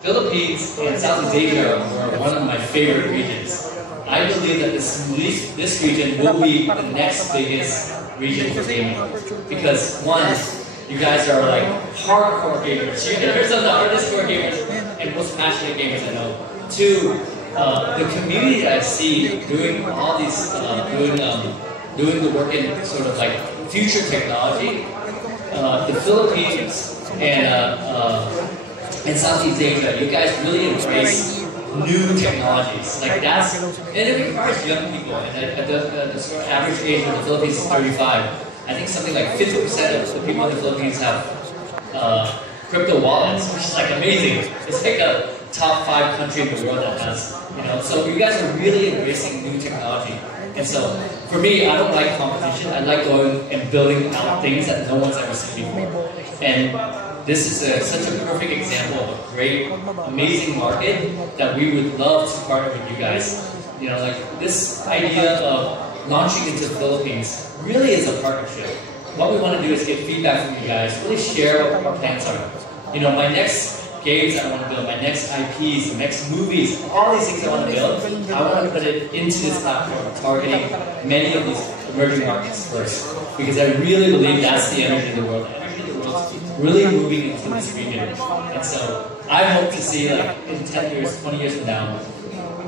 Philippines and Southeast Asia were one of my favorite regions. I believe that this region will be the next biggest region for gaming. Because one, you guys are like hardcore gamers. You're some of the hardest core gamers and most passionate gamers I know. Two, the community that I see doing all these, doing the work in sort of like future technology, the Philippines and Southeast Asia, you guys really embrace new technologies. Like that's, and it requires young people. And the sort of average age of the Philippines is 35. I think something like 50% of the people in the Philippines have crypto wallets, which is like amazing. It's like a top 5 country in the world that has, so you guys are really embracing new technology. And so, for me, I don't like competition. I like going and building out things that no one's ever seen before. And this is such a perfect example of a great, amazing market that we would love to partner with you guys. Like this idea of launching into the Philippines really is a partnership. What we want to do is get feedback from you guys, really share what our plans are. My next games I want to build, my next IPs, the next movies, all these things I want to build, I want to put it into this platform, targeting many of these emerging markets first. Because I really believe that's the energy of the world. The energy of the world is really moving into this region. And so I hope to see, like, in 10 years, 20 years from now,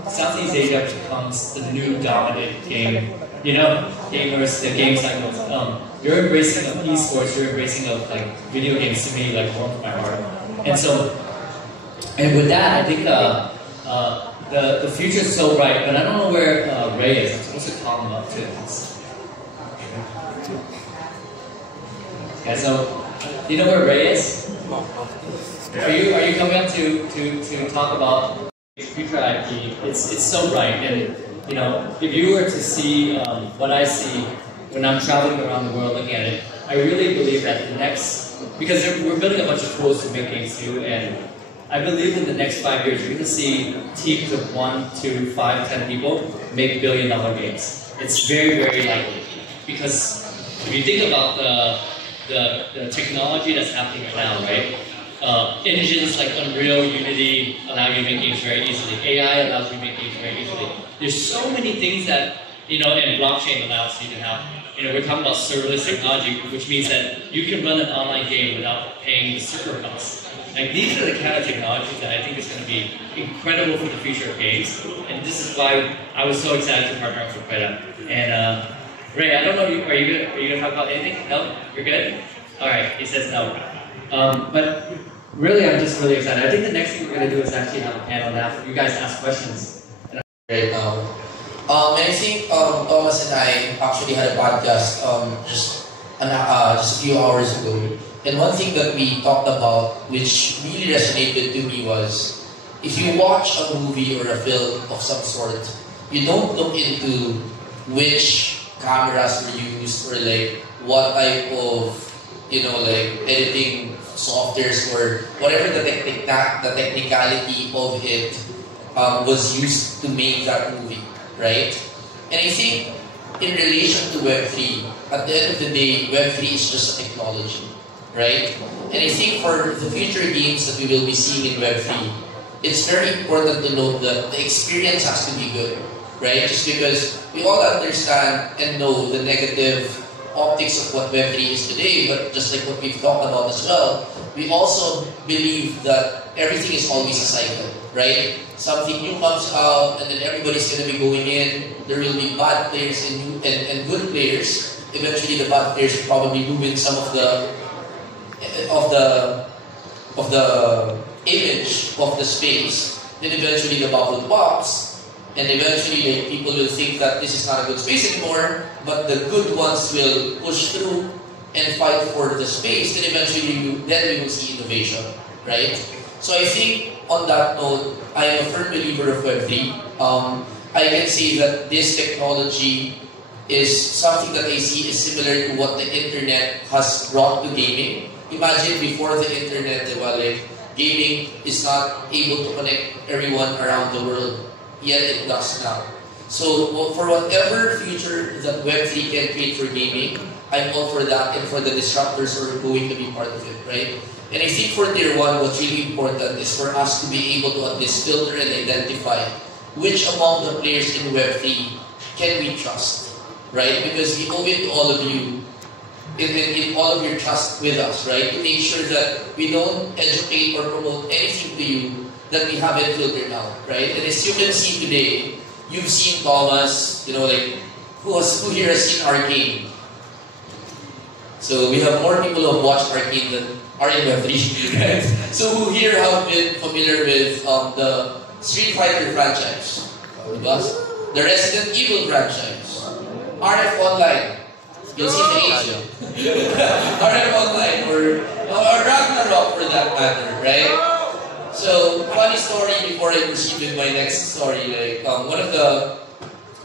Southeast Asia becomes the new dominant game. Gamers, the game cycles. You're embracing of esports, you're embracing of like video games to me like warms my heart. And so, and with that, I think the future is so bright, but I don't know where Ray is. I'm supposed to call him up too. Yeah, so, do you know where Ray is? Are you coming up to talk about future IP? It's so bright, and if you were to see what I see when I'm traveling around the world looking at it, I really believe that the next, because we're building a bunch of tools to make games too, and I believe in the next 5 years you're going to see teams of 1, 2, 5, 10 people make billion-dollar games. It's very, very likely, because if you think about the technology that's happening right now, right? Engines like Unreal, Unity allow you to make games very easily. AI allows you to make games very easily. There's so many things that, and blockchain allows you to have. We're talking about serverless technology, which means that you can run an online game without paying the server costs. Like, these are the kind of technologies that I think is going to be incredible for the future of games. And this is why I was so excited to partner up with Creta. And Ray, I don't know, are you going to talk about anything? No? You're good? Alright, he says no. But really, I'm just really excited. I think the next thing we're going to do is actually have a panel now for you guys to ask questions. Right now. And I think Thomas and I actually had a podcast just a few hours ago. And one thing that we talked about, which really resonated to me, was if you watch a movie or a film of some sort, you don't look into which cameras were used or like what type of like editing softwares or whatever the technicality of it was used to make that movie, right? And I think in relation to Web3, at the end of the day, Web3 is just a technology, right? And I think for the future games that we will be seeing in Web3, it's very important to note that the experience has to be good, right? Just because we all understand and know the negative optics of what Web3 is today, but just like what we've talked about as well, we also believe that everything is always a cycle, right? Something new comes out, and then everybody's going to be going in. There will be bad players and good players. Eventually, the bad players will probably move in some of the image of the space. Then eventually, the bubble pops, and eventually, people will think that this is not a good space anymore. But the good ones will push through and fight for the space. Then eventually, we will see innovation, right? So I think on that note, I am a firm believer of Web3. I can say that this technology is something that I see is similar to what the internet has brought to gaming. Imagine before the internet, gaming is not able to connect everyone around the world, yet it does now. So for whatever future that Web3 can create for gaming, I'm all for that and for the disruptors who are going to be part of it, right? And I think for tier 1, what's really important is for us to be able to at least filter and identify which among the players in Web3 can we trust, right? Because we owe it to all of you, in all of your trust with us, right? To make sure that we don't educate or promote anything to you that we haven't filtered out, right? And as you can see today, you've seen Thomas, you know, like, who here has seen Arcane? So we have more people who have watched Arcane than are in Web3, right? So who here have been familiar with the Street Fighter franchise? The Resident Evil franchise? RF Online? You'll see the age. RF Online or Ragnarok for that matter, right? So, funny story before I proceed with my next story. Like, one of the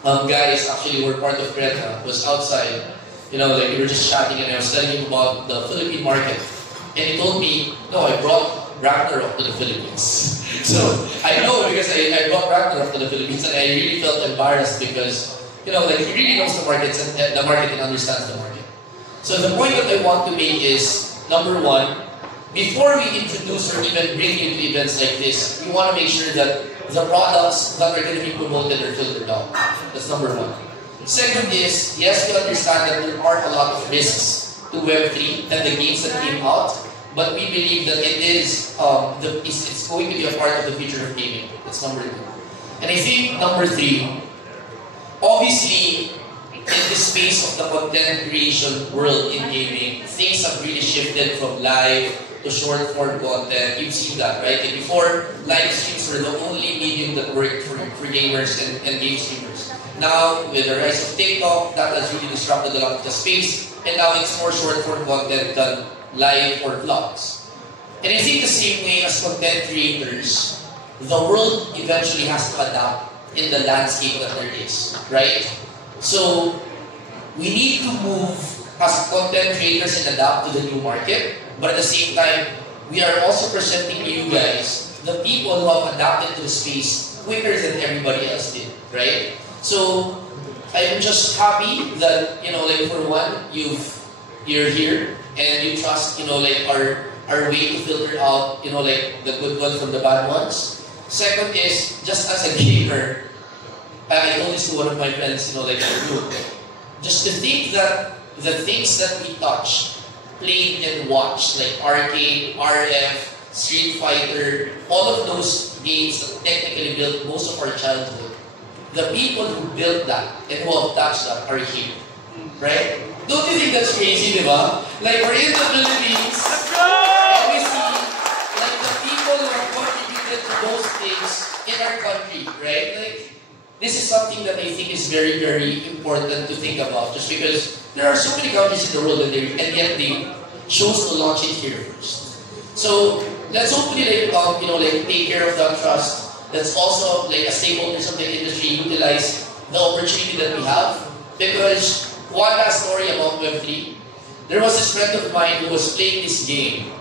guys actually were part of Creta was outside. You know, like we were just chatting and I was telling him about the Philippine market. And he told me, no, I brought Ragnarok to the Philippines. So, I know because I brought Ragnarok to the Philippines and I really felt embarrassed because, you know, like he really knows the markets and the market and understands the market. So the point that I want to make is, number one, before we introduce or even bring you to events like this, we want to make sure that the products that are going to be promoted are filtered out. That's number one. Second is, yes, we understand that there are a lot of risks to Web3 and the games that came out, but we believe that it is it's going to be a part of the future of gaming. That's number two. And I think number three, obviously, in the space of the content creation world in gaming, things have really shifted from live to short form content. You've seen that, right? And before, live streams were the only medium that worked for gamers and game streamers. Now, with the rise of TikTok, that has really disrupted a lot of the space, and now it's more short form content than live or vlogs. And I think the same way as content creators, the world eventually has to adapt in the landscape that there is, right? So, we need to move as content creators and adapt to the new market, but at the same time, we are also presenting you guys the people who have adapted to the space quicker than everybody else did, right? So, I'm just happy that, you know, like for one, you're here and you trust, you know, like our way to filter out, you know, like the good ones from the bad ones. Second is, just as a gamer, I told this to one of my friends, you know, like a group, just to think that the things that we touch, played and watched, like Arcane, RF, Street Fighter, all of those games that technically built most of our childhood, the people who built that and who have touched that are here, right? Don't you think that's crazy, di ba? Like, we're in the Philippines, and we see, like, the people who have contributed to those things in our country, right? Like, this is something that I think is very, very important to think about, just because there are so many countries in the world and yet they chose to launch it here first. So, let's hopefully, like, you know, like, take care of that trust. Let's also, like, as stakeholders of the industry, utilize the opportunity that we have. Because, one last story about Web3. There was this friend of mine who was playing this game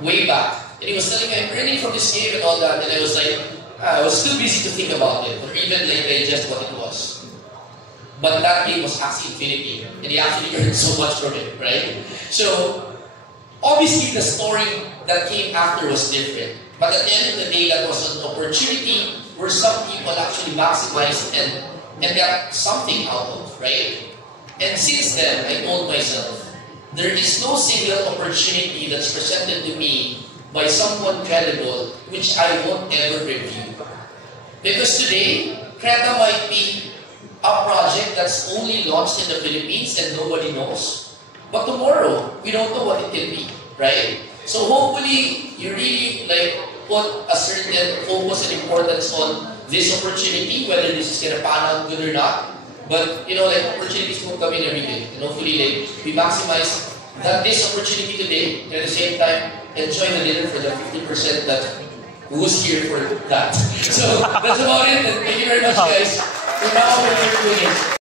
way back. And he was telling me, I'm learning from this game and all that. And I was like, I was too busy to think about it, or even like digest what it was. But that game was Axie Infinity, and he actually earned so much from it, right? So, obviously the story that came after was different. But at the end of the day, that was an opportunity where some people actually maximized and got something out of, right? And since then, I told myself, there is no single opportunity that's presented to me by someone credible which I won't ever review. Because today, Creta might be a project that's only launched in the Philippines and nobody knows. But tomorrow, we don't know what it can be, right? So hopefully, you really like put a certain focus and importance on this opportunity, whether this is going to pan out good or not. But, you know, like, opportunities won't come in every day. And hopefully, like, we maximize this opportunity today, and at the same time, enjoy the dinner for the 50% that who's here for that. So, that's about it. And thank you very much, guys. For now, we're here doing it.